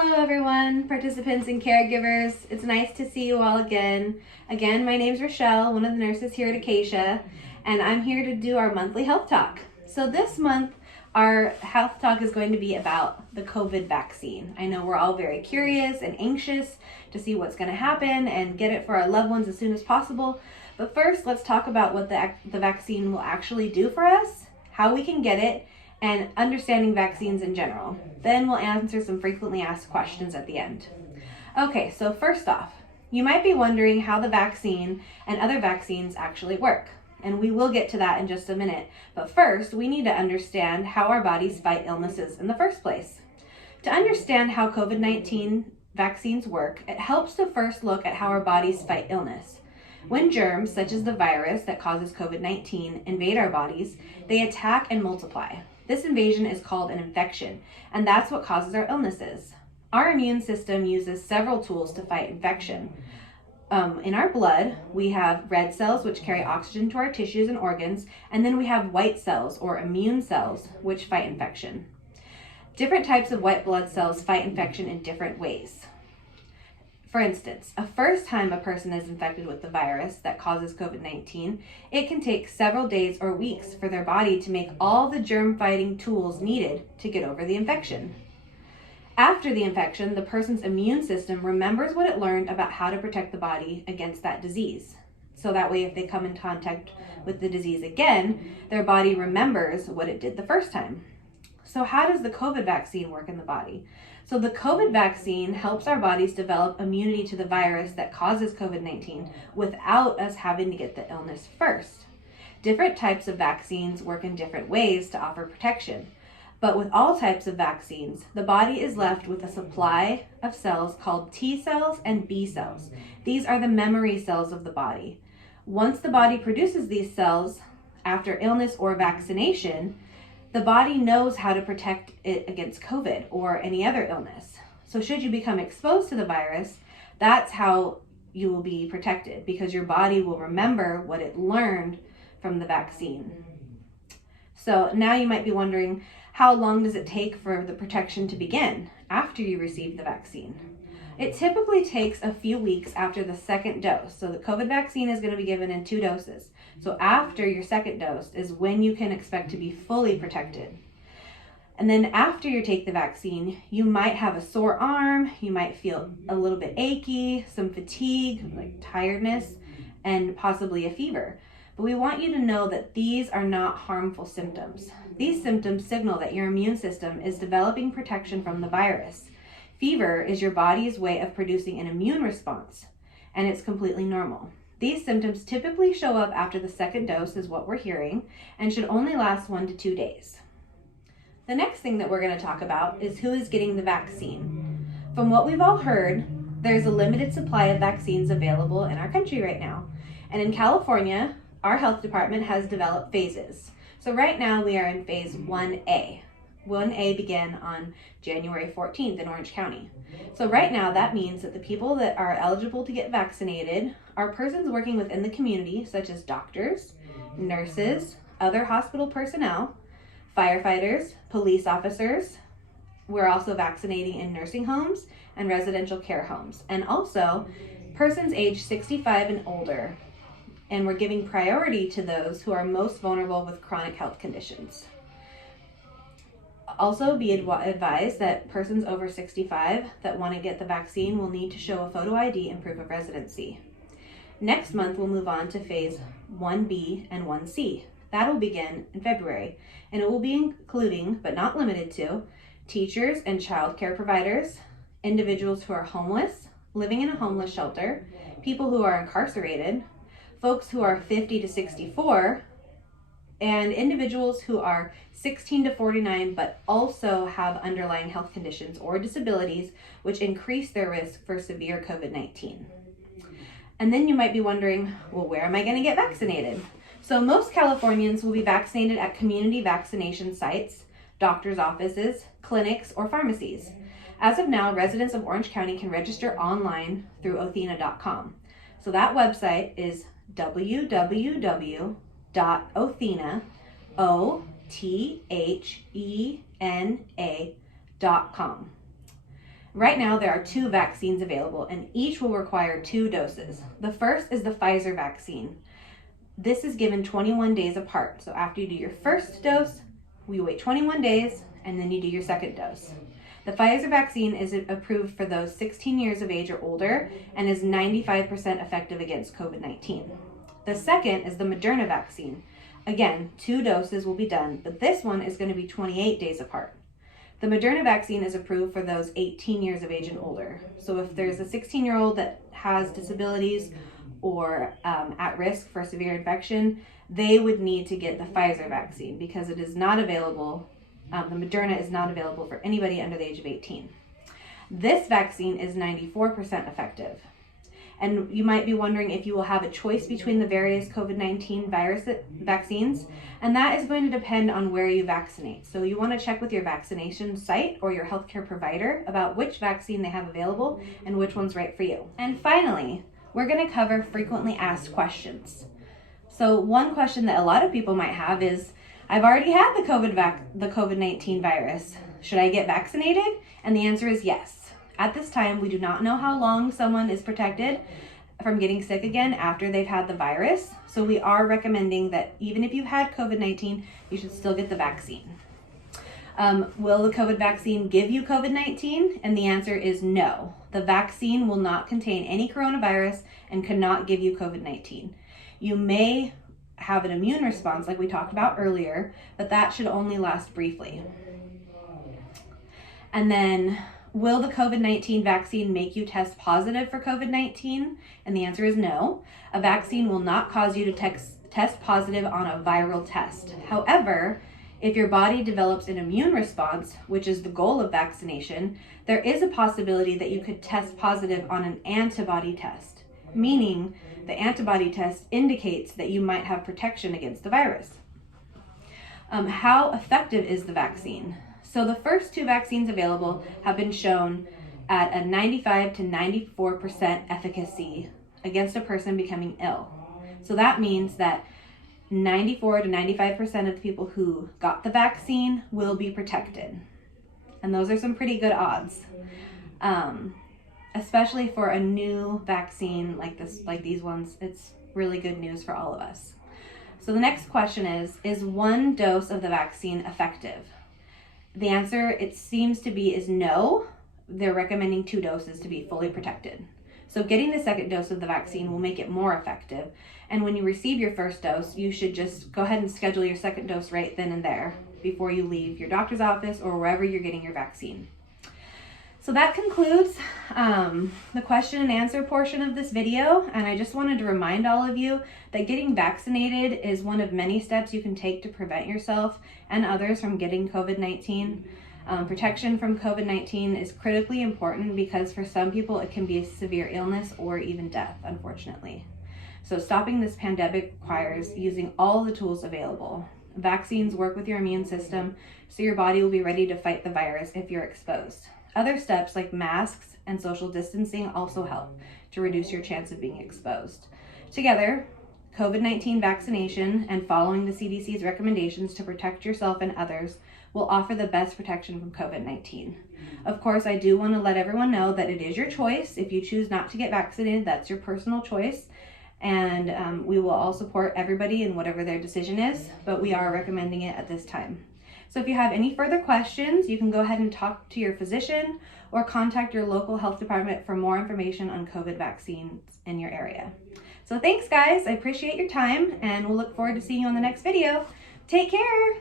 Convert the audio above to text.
Hello everyone, participants and caregivers. It's nice to see you all again. Again, my name's Rochelle, one of the nurses here at Acacia, and I'm here to do our monthly health talk. So this month, our health talk is going to be about the COVID vaccine. I know we're all very curious and anxious to see what's going to happen and get it for our loved ones as soon as possible. But first, let's talk about what the vaccine will actually do for us, how we can get it, and understanding vaccines in general. Then we'll answer some frequently asked questions at the end. Okay, so first off, you might be wondering how the vaccine and other vaccines actually work. And we will get to that in just a minute. But first, we need to understand how our bodies fight illnesses in the first place. To understand how COVID-19 vaccines work, it helps to first look at how our bodies fight illness. When germs, such as the virus that causes COVID-19, invade our bodies, they attack and multiply. This invasion is called an infection, and that's what causes our illnesses. Our immune system uses several tools to fight infection. In our blood, we have red cells, which carry oxygen to our tissues and organs, and then we have white cells, or immune cells, which fight infection. Different types of white blood cells fight infection in different ways. For instance, a first time a person is infected with the virus that causes COVID-19, it can take several days or weeks for their body to make all the germ-fighting tools needed to get over the infection. After the infection, the person's immune system remembers what it learned about how to protect the body against that disease. So that way, if they come in contact with the disease again, their body remembers what it did the first time. So how does the COVID vaccine work in the body? So the COVID vaccine helps our bodies develop immunity to the virus that causes COVID-19 without us having to get the illness first. Different types of vaccines work in different ways to offer protection. But with all types of vaccines, the body is left with a supply of cells called T cells and B cells. These are the memory cells of the body. Once the body produces these cells after illness or vaccination, the body knows how to protect it against COVID or any other illness. So should you become exposed to the virus, that's how you will be protected, because your body will remember what it learned from the vaccine. So now you might be wondering, how long does it take for the protection to begin after you receive the vaccine? It typically takes a few weeks after the second dose. So the COVID vaccine is going to be given in 2 doses. So after your second dose is when you can expect to be fully protected. And then after you take the vaccine, you might have a sore arm, you might feel a little bit achy, some fatigue, like tiredness, and possibly a fever. But we want you to know that these are not harmful symptoms. These symptoms signal that your immune system is developing protection from the virus. Fever is your body's way of producing an immune response, and it's completely normal. These symptoms typically show up after the second dose, is what we're hearing, and should only last 1 to 2 days. The next thing that we're going to talk about is who is getting the vaccine. From what we've all heard, there's a limited supply of vaccines available in our country right now. And in California, our health department has developed phases. So right now we are in phase 1A. 1A began on January 14th in Orange County. So right now that means that the people that are eligible to get vaccinated are persons working within the community, such as doctors, nurses, other hospital personnel, firefighters, police officers. We're also vaccinating in nursing homes and residential care homes, and also persons aged 65 and older. And we're giving priority to those who are most vulnerable with chronic health conditions. Also, be advised that persons over 65 that want to get the vaccine will need to show a photo ID and proof of residency. Next month, we'll move on to phase 1B and 1C. That will begin in February, and it will be including, but not limited to, teachers and child care providers, individuals who are homeless, living in a homeless shelter, people who are incarcerated, folks who are 50 to 64, and individuals who are 16 to 49 but also have underlying health conditions or disabilities which increase their risk for severe COVID-19. And then you might be wondering, well, where am I going to get vaccinated? So most Californians will be vaccinated at community vaccination sites, doctor's offices, clinics, or pharmacies. As of now, residents of Orange County can register online through othena.com. So that website is www.othena.com. Right now, there are 2 vaccines available, and each will require 2 doses. The first is the Pfizer vaccine. This is given 21 days apart. So after you do your first dose, we wait 21 days, and then you do your second dose. The Pfizer vaccine is approved for those 16 years of age or older and is 95% effective against COVID-19. The second is the Moderna vaccine. Again, 2 doses will be done, but this one is going to be 28 days apart. The Moderna vaccine is approved for those 18 years of age and older. So if there's a 16-year-old that has disabilities or at risk for severe infection, they would need to get the Pfizer vaccine because it is not available. The Moderna is not available for anybody under the age of 18. This vaccine is 94% effective. And you might be wondering if you will have a choice between the various COVID-19 virus vaccines, and that is going to depend on where you vaccinate. So you want to check with your vaccination site or your healthcare provider about which vaccine they have available and which one's right for you. And finally, we're going to cover frequently asked questions. So one question that a lot of people might have is, I've already had the COVID-19 virus. Should I get vaccinated? And the answer is yes. At this time, we do not know how long someone is protected from getting sick again after they've had the virus. So we are recommending that even if you've had COVID-19, you should still get the vaccine. Will the COVID vaccine give you COVID-19? And the answer is no. The vaccine will not contain any coronavirus and cannot give you COVID-19. You may have an immune response like we talked about earlier, but that should only last briefly. And then, will the COVID-19 vaccine make you test positive for COVID-19? And the answer is no. A vaccine will not cause you to test positive on a viral test. However, if your body develops an immune response, which is the goal of vaccination, there is a possibility that you could test positive on an antibody test, meaning the antibody test indicates that you might have protection against the virus. How effective is the vaccine? So the first 2 vaccines available have been shown at a 95 to 94% efficacy against a person becoming ill. So that means that 94 to 95% of the people who got the vaccine will be protected. And those are some pretty good odds, especially for a new vaccine like these ones. It's really good news for all of us. So the next question is 1 dose of the vaccine effective? The answer, it seems to be, is no. They're recommending 2 doses to be fully protected. So getting the second dose of the vaccine will make it more effective. And when you receive your first dose, you should just go ahead and schedule your second dose right then and there before you leave your doctor's office or wherever you're getting your vaccine. So that concludes the question and answer portion of this video. And I just wanted to remind all of you that getting vaccinated is one of many steps you can take to prevent yourself and others from getting COVID-19. Protection from COVID-19 is critically important because for some people it can be a severe illness or even death, unfortunately. So stopping this pandemic requires using all the tools available. Vaccines work with your immune system, so your body will be ready to fight the virus if you're exposed. Other steps like masks and social distancing also help to reduce your chance of being exposed. Together, COVID-19 vaccination and following the CDC's recommendations to protect yourself and others will offer the best protection from COVID-19. Of course, I do want to let everyone know that it is your choice. If you choose not to get vaccinated, that's your personal choice. And we will all support everybody in whatever their decision is, but we are recommending it at this time. So if you have any further questions, you can go ahead and talk to your physician or contact your local health department for more information on COVID vaccines in your area. So thanks guys, I appreciate your time and we'll look forward to seeing you on the next video. Take care.